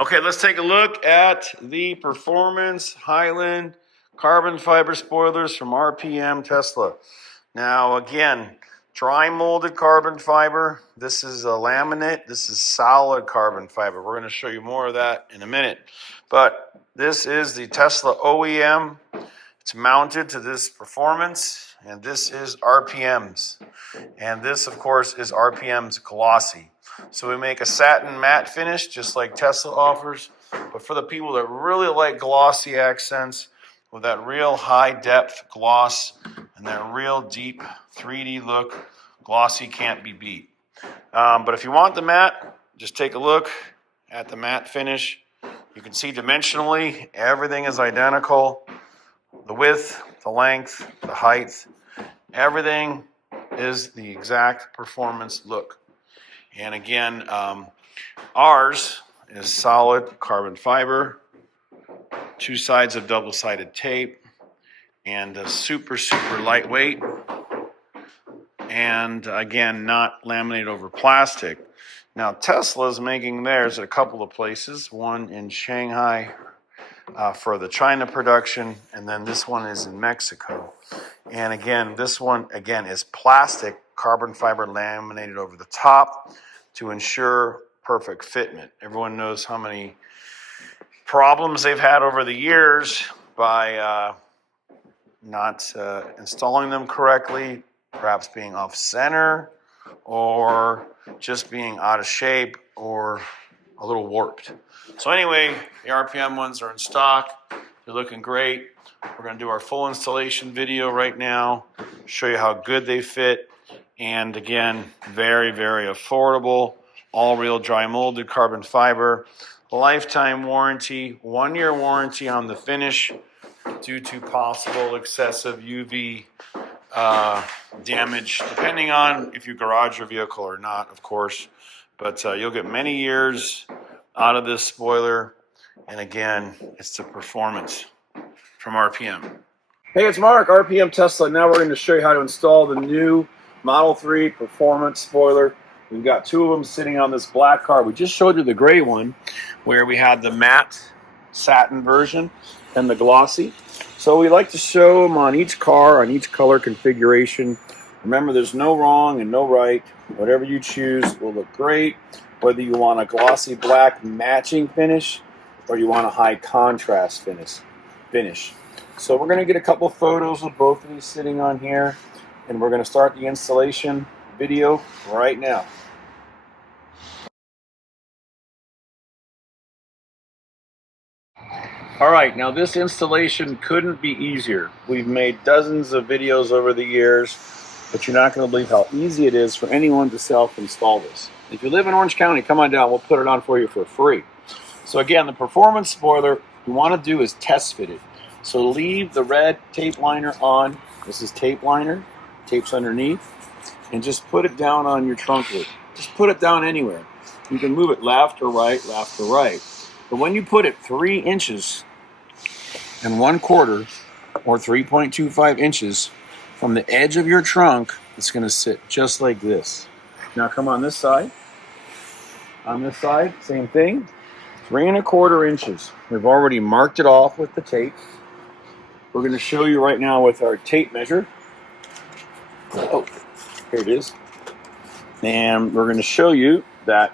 Okay, let's take a look at the Performance Highland carbon fiber spoilers from RPM Tesla. Now, again, dry molded carbon fiber. This is a laminate. This is solid carbon fiber. We're going to show you more of that in a minute. But this is the Tesla OEM. It's mounted to this Performance, and this is RPM's. And this, of course, is RPM's glossy. So we make a satin matte finish, just like Tesla offers. But for the people that really like glossy accents, with that real high depth gloss and that real deep 3D look, glossy can't be beat. But if you want the matte, just take a look at the matte finish. You can see dimensionally, everything is identical. The width, the length, the height, everything is the exact Performance look. And again, ours is solid carbon fiber, 2 sides of double-sided tape, and super, super lightweight. And again, not laminated over plastic. Now, Tesla is making theirs at a couple of places, one in Shanghai for the China production, and then this one is in Mexico. And again, this one, again, is plastic carbon fiber laminated over the top to ensure perfect fitment. Everyone knows how many problems they've had over the years by not installing them correctly, perhaps being off center, or just being out of shape or a little warped. So anyway, the RPM ones are in stock. They're looking great. We're going to do our full installation video right now, show you how good they fit. And again, very, very affordable. All real dry molded carbon fiber. Lifetime warranty, 1-year warranty on the finish due to possible excessive UV damage, depending on if you garage your vehicle or not, of course. But you'll get many years out of this spoiler. And again, it's the Performance from RPM. Hey, it's Mark, RPM Tesla. Now we're going to show you how to install the new Model 3 Performance spoiler. We've got 2 of them sitting on this black car. We just showed you the gray one where we had the matte satin version and the glossy. So we like to show them on each car, on each color configuration. Remember, there's no wrong and no right. Whatever you choose will look great, whether you want a glossy black matching finish or you want a high contrast finish. So we're going to get a couple photos of both of these sitting on here, and we're going to start the installation video right now. All right, now this installation couldn't be easier. We've made dozens of videos over the years, but you're not going to believe how easy it is for anyone to self-install this. If you live in Orange County, come on down. We'll put it on for you for free. So again, the Performance spoiler you want to do is test fit it. So leave the red tape liner on. This is tape liner. Tape's underneath. And just put it down on your trunk lid. Just put it down anywhere. You can move it left or right, left or right. But when you put it 3 inches and 1/4 or 3.25 inches from the edge of your trunk, it's going to sit just like this. Now come on this side. On this side, same thing. 3 1/4 inches. We've already marked it off with the tape. We're going to show you right now with our tape measure. Oh, here it is. And we're going to show you that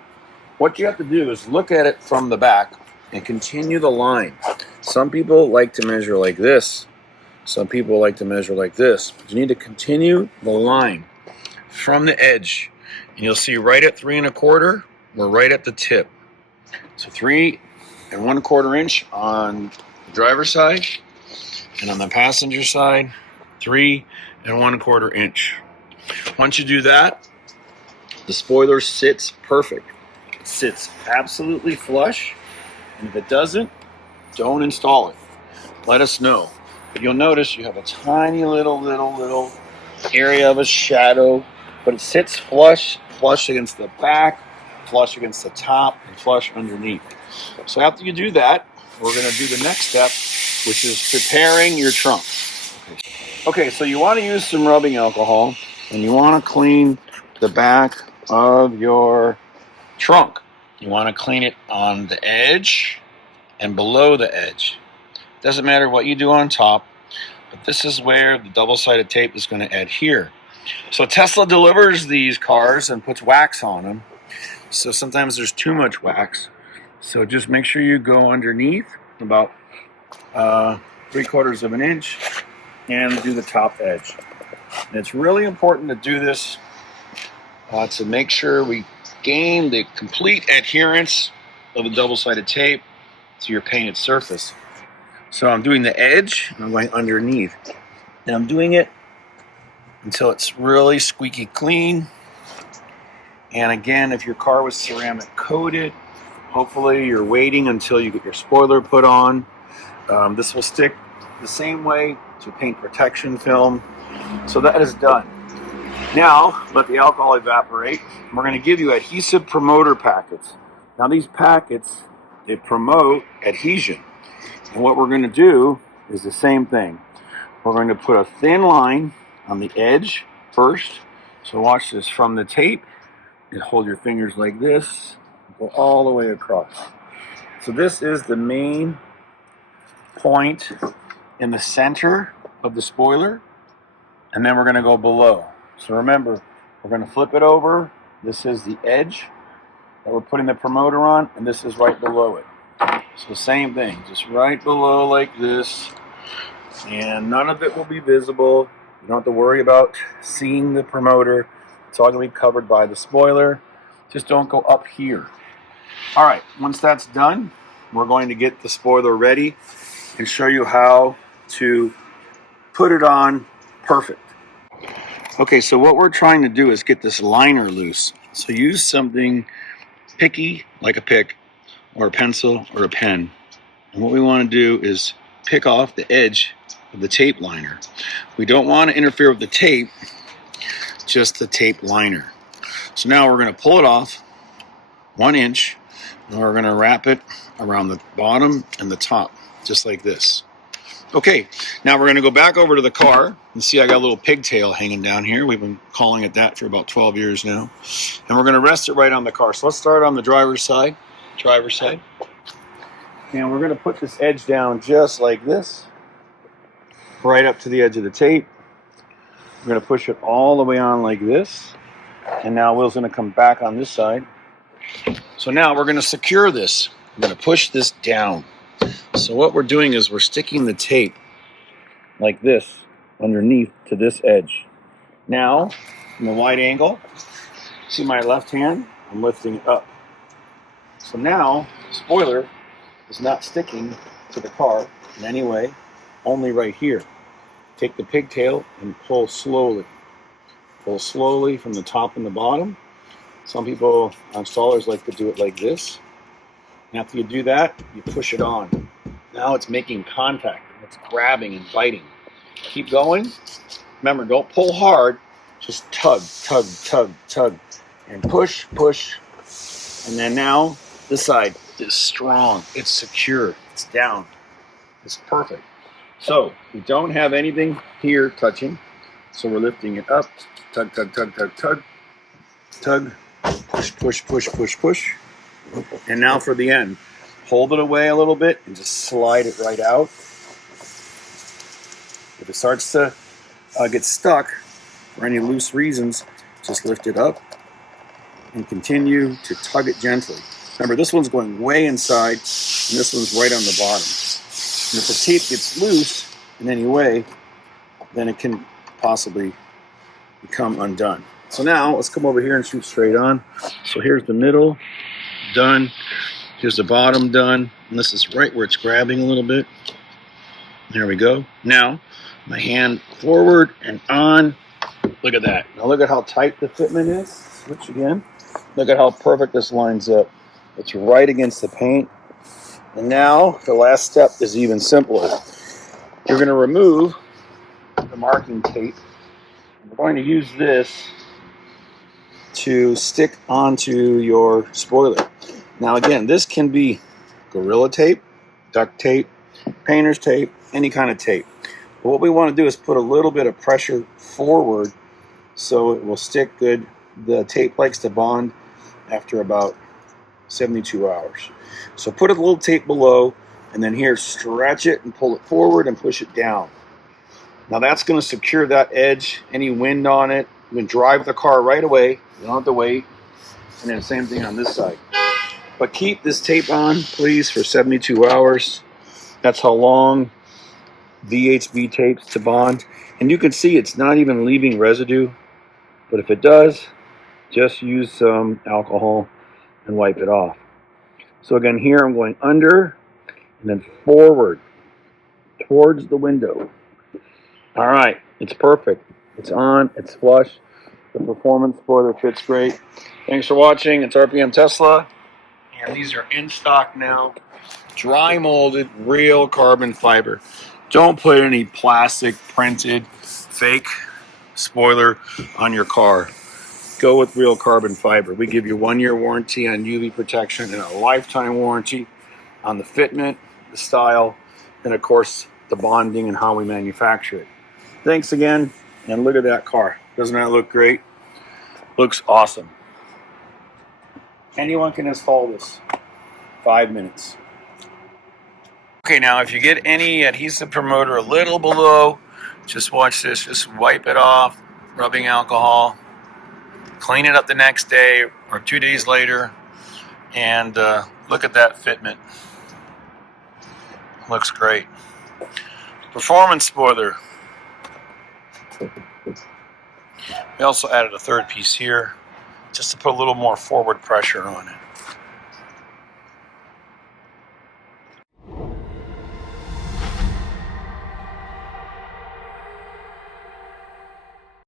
what you have to do is look at it from the back and continue the line. Some people like to measure like this. Some people like to measure like this. You need to continue the line from the edge. And you'll see right at 3 1/4, we're right at the tip. So 3 1/4 inch on the driver's side, and on the passenger side, 3 1/4 inch. Once you do that, the spoiler sits perfect. It sits absolutely flush, and if it doesn't, don't install it. Let us know. But you'll notice you have a tiny little area of a shadow, but it sits flush against the back, flush against the top, and flush underneath. So after you do that, we're going to do the next step, which is preparing your trunk. Okay, so you want to use some rubbing alcohol, and you want to clean the back of your trunk. You want to clean it on the edge and below the edge. Doesn't matter what you do on top, but this is where the double-sided tape is going to adhere. So Tesla delivers these cars and puts wax on them. So sometimes there's too much wax. So just make sure you go underneath about 3/4 of an inch and do the top edge. And it's really important to do this to make sure we gain the complete adherence of the double-sided tape to your painted surface. So I'm doing the edge and I'm going underneath. And I'm doing it until it's really squeaky clean. And again, if your car was ceramic coated, hopefully you're waiting until you get your spoiler put on. This will stick the same way to paint protection film. So that is done. Now, let the alcohol evaporate. We're going to give you adhesive promoter packets. Now these packets, they promote adhesion. And what we're going to do is the same thing. We're going to put a thin line on the edge first. So watch this from the tape. You hold your fingers like this, go all the way across. So this is the main point in the center of the spoiler, and then we're going to go below. So remember, we're going to flip it over. This is the edge that we're putting the promoter on, and this is right below it. So same thing, just right below like this, and none of it will be visible. You don't have to worry about seeing the promoter. It's all going to be covered by the spoiler. Just don't go up here. All right, once that's done, we're going to get the spoiler ready and show you how to put it on perfect. Okay, so what we're trying to do is get this liner loose. So use something picky, like a pick, or a pencil, or a pen. And what we want to do is pick off the edge of the tape liner. We don't want to interfere with the tape, just the tape liner. So now we're going to pull it off 1 inch, and we're going to wrap it around the bottom and the top, just like this. Okay, now we're going to go back over to the car and see I got a little pigtail hanging down here. We've been calling it that for about 12 years now. And we're going to rest it right on the car. So let's start on the driver's side. And we're going to put this edge down just like this, right up to the edge of the tape. We're going to push it all the way on like this. And now Will's going to come back on this side. So now we're going to secure this. We're going to push this down. So what we're doing is we're sticking the tape like this underneath to this edge. Now, in the wide angle, see my left hand? I'm lifting it up. So now, the spoiler is not sticking to the car in any way, only right here. Take the pigtail and pull slowly. Pull slowly from the top and the bottom. Some people, installers, like to do it like this. And after you do that, you push it on. Now it's making contact. It's grabbing and biting. Keep going. Remember, don't pull hard. Just tug, tug, tug, tug. And push, push. And then now, this side is strong. It's secure. It's down. It's perfect. So, we don't have anything here touching. So we're lifting it up. Tug, tug, tug, tug, tug. Tug. Push, push, push, push, push. And now for the end. Hold it away a little bit and just slide it right out. If it starts to get stuck for any loose reasons, just lift it up and continue to tug it gently. Remember, this one's going way inside and this one's right on the bottom. And if the tape gets loose in any way, then it can possibly become undone. So now let's come over here and shoot straight on. So here's the middle, done. Here's the bottom, done. And this is right where it's grabbing a little bit. There we go. Now, my hand forward and on. Look at that. Now look at how tight the fitment is. Switch again. Look at how perfect this lines up. It's right against the paint. And now, the last step is even simpler. You're going to remove the marking tape. We're going to use this to stick onto your spoiler. Now again, this can be Gorilla Tape, duct tape, painter's tape, any kind of tape. But what we want to do is put a little bit of pressure forward so it will stick good. The tape likes to bond after about 72 hours. So put a little tape below, and then here, stretch it and pull it forward and push it down. Now that's going to secure that edge, any wind on it. You can drive the car right away. You don't have to wait. And then same thing on this side. But keep this tape on, please, for 72 hours. That's how long VHB tapes to bond. And you can see it's not even leaving residue. But if it does, just use some alcohol and wipe it off. So again, here I'm going under and then forward towards the window. All right, it's perfect. It's on, it's flush. The performance spoiler fits great. Thanks for watching. It's RPM Tesla. And these are in stock now. Dry molded, real carbon fiber. Don't put any plastic, printed, fake spoiler on your car. Go with real carbon fiber. We give you 1-year warranty on UV protection and a lifetime warranty on the fitment, the style, and of course the bonding and how we manufacture it. Thanks again, and look at that car. Doesn't that look great? Looks awesome. Anyone can install this. 5 minutes. Okay, now if you get any adhesive promoter a little below, just watch this. Just wipe it off, rubbing alcohol. Clean it up the next day or 2 days later, and look at that fitment. Looks great. Performance spoiler. We also added a third piece here just to put a little more forward pressure on it.